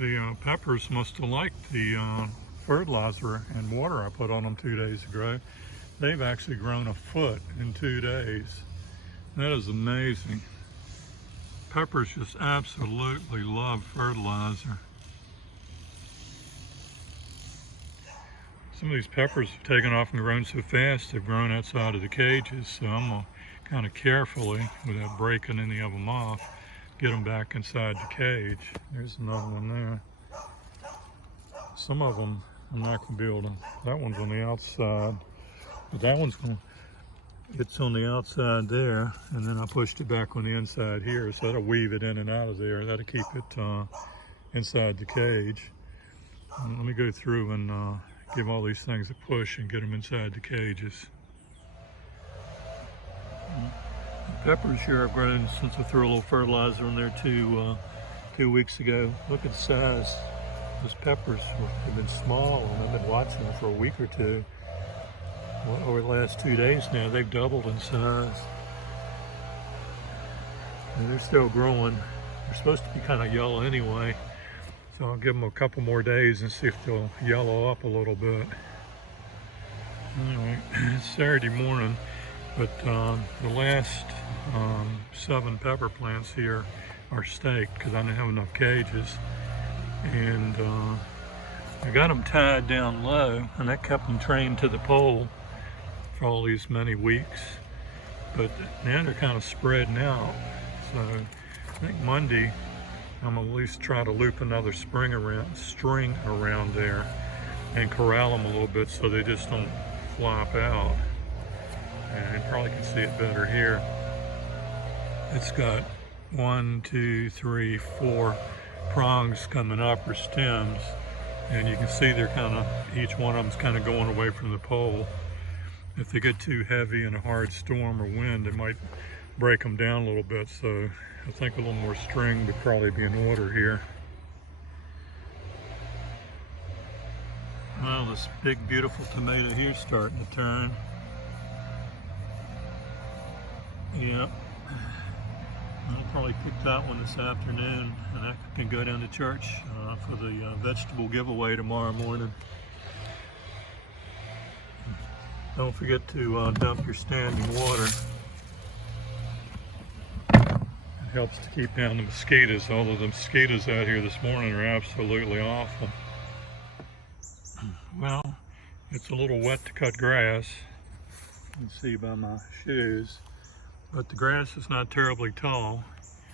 The peppers must have liked the fertilizer and water I put on them 2 days ago. They've actually grown a foot in 2 days. That is amazing. Peppers just absolutely love fertilizer. Some of these peppers have taken off and grown so fast they've grown outside of the cages, so I'm going to kind of carefully, without breaking any of them off, get them back inside the cage. There's another one there. Some of them I'm not going to be able to, that one's on the outside, but that one's going to, it's on the outside there, and then I pushed it back on the inside here, so that'll weave it in and out of there. That'll keep it inside the cage. Let me go through and give all these things a push and get them inside the cages. The peppers here have grown since I threw a little fertilizer in there 2 weeks ago. Look at the size. Those peppers have been small, and I've been watching them for a week or two. Well, over the last 2 days now, they've doubled in size. And they're still growing. They're supposed to be kind of yellow anyway. So I'll give them a couple more days and see if they'll yellow up a little bit. Anyway, it's Saturday morning, but the last 7 pepper plants here are staked because I didn't have enough cages. And I got them tied down low, and that kept them trained to the pole for all these many weeks. But now they're kind of spreading out. So I think Monday, I'm gonna at least try to loop another string around there and corral them a little bit so they just don't flop out. And you probably can see it better here. It's got 1, 2, 3, 4 prongs coming up, or stems, and you can see they're kind of, each one of them's kind of going away from the pole. If they get too heavy in a hard storm or wind, it might break them down a little bit, so I think a little more string would probably be in order here. Well, this big beautiful tomato here is starting to turn. Yep. I'll probably pick that one this afternoon, and I can go down to church for the vegetable giveaway tomorrow morning. Don't forget to dump your standing water. Helps to keep down the mosquitoes, although the mosquitoes out here this morning are absolutely awful. Well, it's a little wet to cut grass. You can see by my shoes, but the grass is not terribly tall.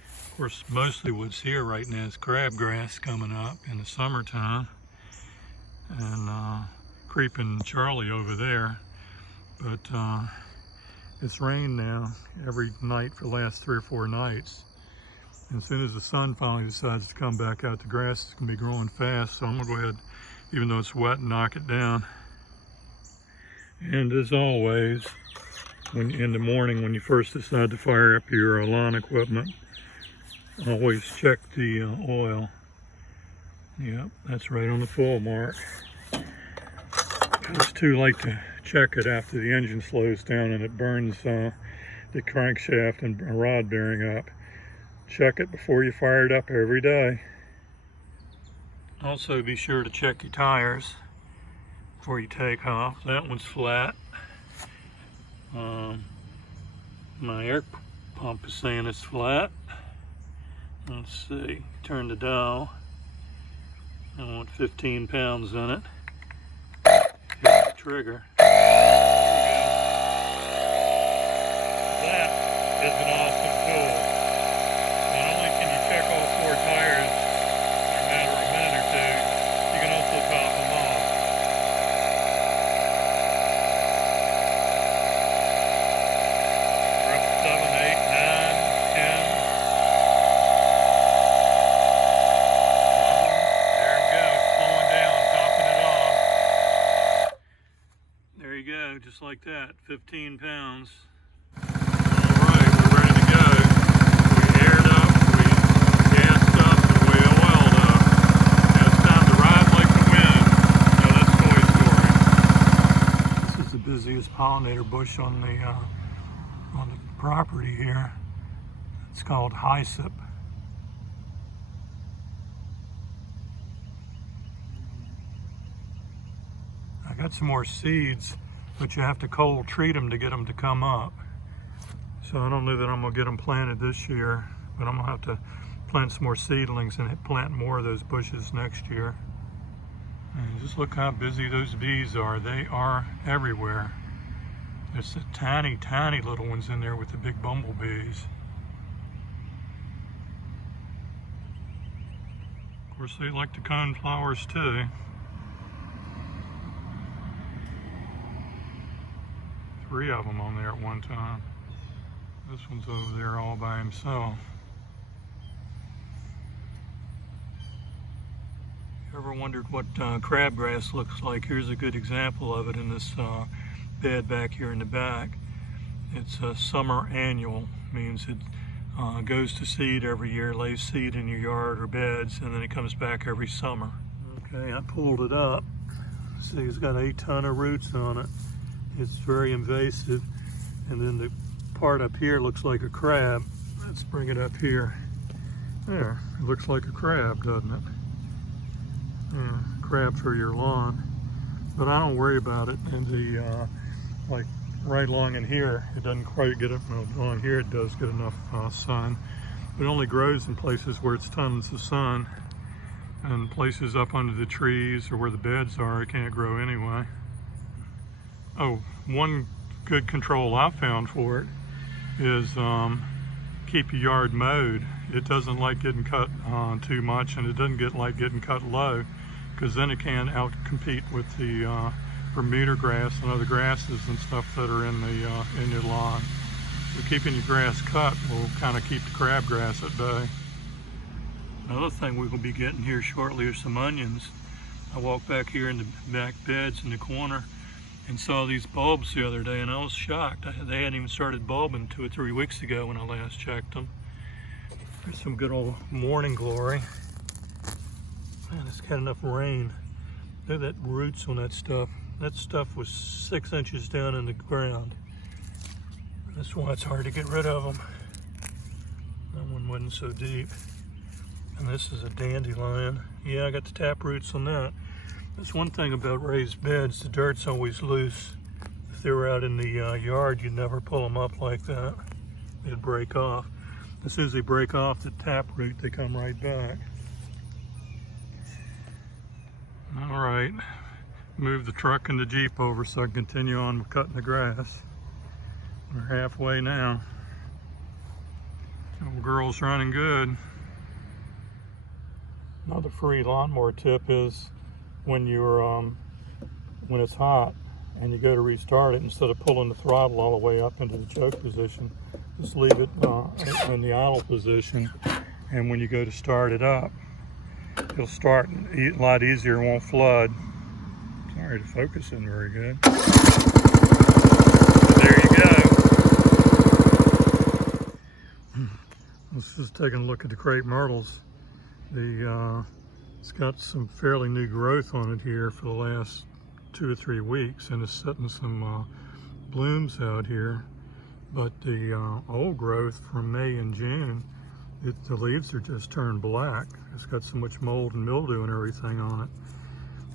Of course, mostly what's here right now is crabgrass coming up in the summertime, and creeping Charlie over there. But it's rained now every night for the last 3 or 4 nights. And as soon as the sun finally decides to come back out, the grass is going to be growing fast. So I'm going to go ahead, even though it's wet, and knock it down. And as always, in the morning when you first decide to fire up your lawn equipment, always check the oil. Yep, that's right on the full mark. It's too late to check it after the engine slows down and it burns the crankshaft and rod bearing up. Check it before you fire it up every day. Also, be sure to check your tires before you take off. That one's flat. My air pump is saying it's flat. Let's see, turn the dial. I want 15 pounds in it. Hit the trigger. That is an awesome tool. Not only can you check all 4 tires in a matter of a minute or 2, you can also top them off. We're up to 7, 8, 9, 10. There we go, slowing down, topping it off. There you go, just like that, 15 pounds. Alright, we're ready to go. We aired up, we gassed up, and we oiled up. Now it's time to ride like the wind. You know, that's Toy Story. This is the busiest pollinator bush on the property here. It's called hyssop. I got some more seeds, but you have to cold treat them to get them to come up. So I don't know that I'm gonna get them planted this year, but I'm gonna have to plant some more seedlings and plant more of those bushes next year. And just look how busy those bees are. They are everywhere. It's the tiny, tiny little ones in there with the big bumblebees. Of course, they like the coneflowers too. Three of them on there at one time. This one's over there all by himself. Ever wondered what crabgrass looks like? Here's a good example of it in this bed back here in the back. It's a summer annual, means it goes to seed every year, lays seed in your yard or beds, and then it comes back every summer. Okay, I pulled it up. See, it's got a ton of roots on it. It's very invasive, and then the part up here looks like a crab. Let's bring it up here. There, it looks like a crab, doesn't it? Yeah, crab for your lawn. But I don't worry about it. And the like right along in here, it doesn't quite get it. Well, along here it does get enough sun. It only grows in places where it's tons of sun, and places up under the trees or where the beds are, it can't grow anyway. Oh, one good control I found for it is keep your yard mowed. It doesn't like getting cut too much, and it doesn't like getting cut low, because then it can out-compete with the Bermuda grass and other grasses and stuff that are in your lawn. So keeping your grass cut will kind of keep the crabgrass at bay. Another thing we will be getting here shortly is some onions. I walked back here in the back beds in the corner and saw these bulbs the other day, and I was shocked. They hadn't even started bulbing 2 or 3 weeks ago when I last checked them. There's some good old morning glory. Man, it's got enough rain. Look at that roots on that stuff. That stuff was 6 inches down in the ground. That's why it's hard to get rid of them. That one wasn't so deep. And this is a dandelion. Yeah, I got the tap roots on that. That's one thing about raised beds, the dirt's always loose. If they were out in the yard, you'd never pull them up like that. They'd break off. As soon as they break off the tap root, they come right back. All right, move the truck and the Jeep over so I can continue on with cutting the grass. We're halfway now. Old girl's running good. Another free lawnmower tip is when it's hot and you go to restart it, instead of pulling the throttle all the way up into the choke position, just leave it in the idle position, and when you go to start it up, it'll start a lot easier, won't flood. Sorry, the focus isn't very good. There you go. Let's just take a look at the Crape Myrtles. It's got some fairly new growth on it here for the last 2 or 3 weeks, and it's setting some blooms out here. But the old growth from May and June, the leaves are just turned black. It's got so much mold and mildew and everything on it.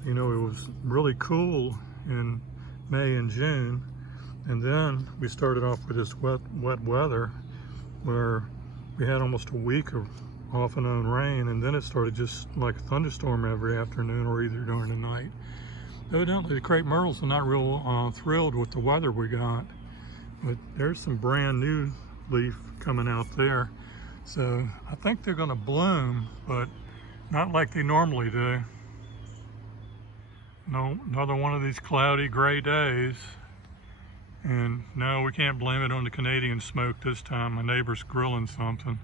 You know, it was really cool in May and June, and then we started off with this wet weather where we had almost a week of off and on rain, and then it started just like a thunderstorm every afternoon or either during the night. Evidently, the Crape Myrtles are not real thrilled with the weather we got, but there's some brand new leaf coming out there. So I think they're gonna bloom, but not like they normally do. No, another one of these cloudy gray days. And no, we can't blame it on the Canadian smoke this time. My neighbor's grilling something.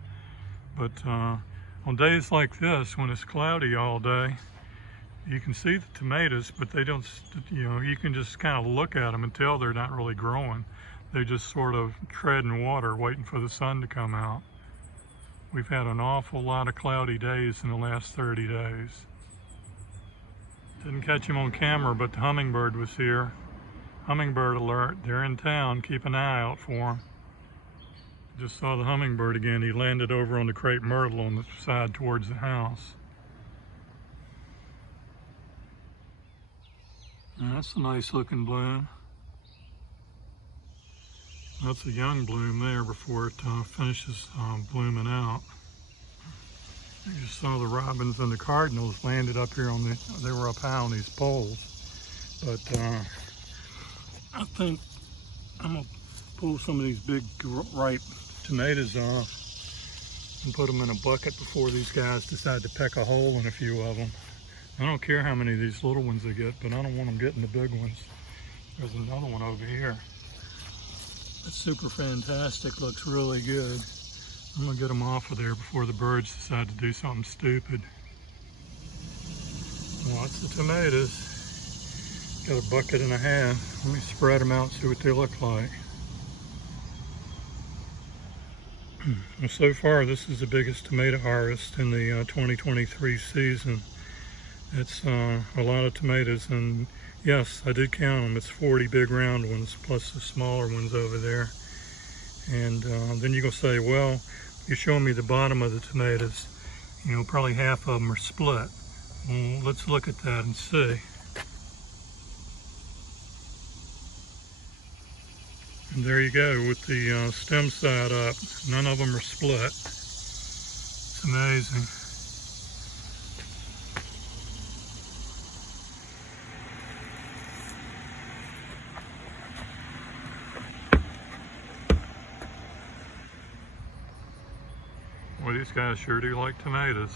But on days like this, when it's cloudy all day, you can see the tomatoes, but they don't, you know, you can just kind of look at them and tell they're not really growing. They're just sort of treading water, waiting for the sun to come out. We've had an awful lot of cloudy days in the last 30 days. Didn't catch him on camera, but the hummingbird was here. Hummingbird alert, they're in town, keep an eye out for him. Just saw the hummingbird again. He landed over on the Crape Myrtle on the side towards the house. And that's a nice looking bloom. That's a young bloom there before it finishes blooming out. You just saw the robins and the cardinals landed up here on they were up high on these poles. But I think I'm gonna pull some of these big ripe tomatoes off and put them in a bucket before these guys decide to peck a hole in a few of them. I don't care how many of these little ones they get, but I don't want them getting the big ones. There's another one over here. That's super fantastic, looks really good. I'm gonna get them off of there before the birds decide to do something stupid. Lots of tomatoes. Got a bucket and a half. Let me spread them out and see what they look like. Well, so far this is the biggest tomato harvest in the 2023 season. It's a lot of tomatoes, and yes, I did count them. It's 40 big round ones plus the smaller ones over there. And then you're gonna say, well, you're showing me the bottom of the tomatoes. You know, probably half of them are split. Well, let's look at that and see. And there you go with the stem side up. None of them are split. It's amazing. Well, these guys sure do like tomatoes.